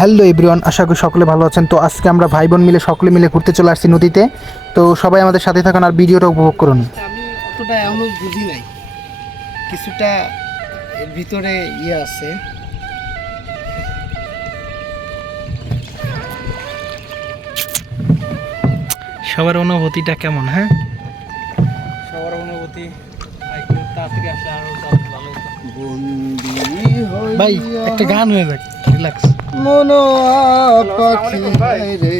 Hello everyone, আশা করি সকলে ভালো আছেন। তো আজকে আমরা ভাই বোন মিলে সকলে মিলে ঘুরতে চলে আসছি নদীতে। তো সবাই আমাদের সাথে থাকুন আর ভিডিওটা উপভোগ করুন। আমি অতটা এখনো বুঝি নাই, কিছুটা এর ভিতরে ইয়ে আছে। সবার অনুভূতিটা কেমন? হ্যাঁ, সবার অনুভূতি একটু তাড়াতাড়ি আসলে আরো ভালো হতো। বন্দি ভাই একটা গান হয়ে যাক, রিল্যাক্স। মন পাখি রে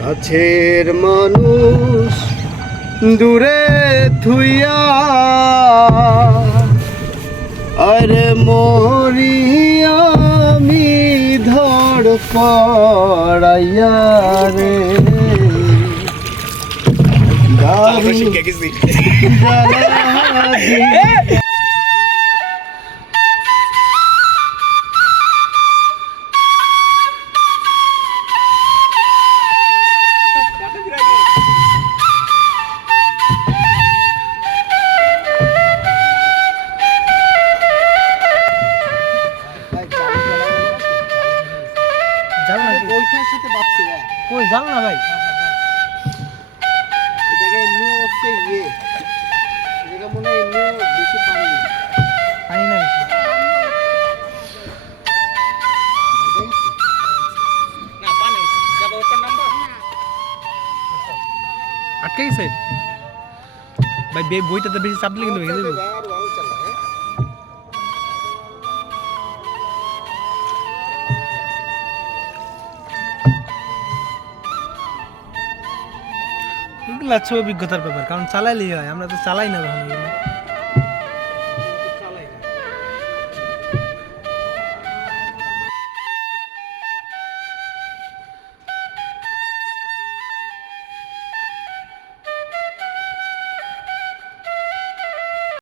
কাছের মানুষ দূরে থুইয়া আরে মরি আমি ধর পড়াইয়া রে দারু জ্বালা দিয়ে যাও না, ওইটার সাথে বাচ্চা কই যাও না ভাই। এই জায়গায় এমনিও হচ্ছে ইয়ে, এই জায়গা মনে হয় এমনিও বেশি পানি নেই। পানি না বেশি। না পানি যাব ওটার নাম্বার আটকে গেছে ভাই, বইটাতে বেশি চাপ দিলে কিন্তু ভেঙে যাবে। আর ভালো চালা, হ্যাঁ? এগুলো আছে অভিজ্ঞতার ব্যাপার, কারণ চালাইলেই হয়, আমরা তো চালাই না কখনো এগুলো।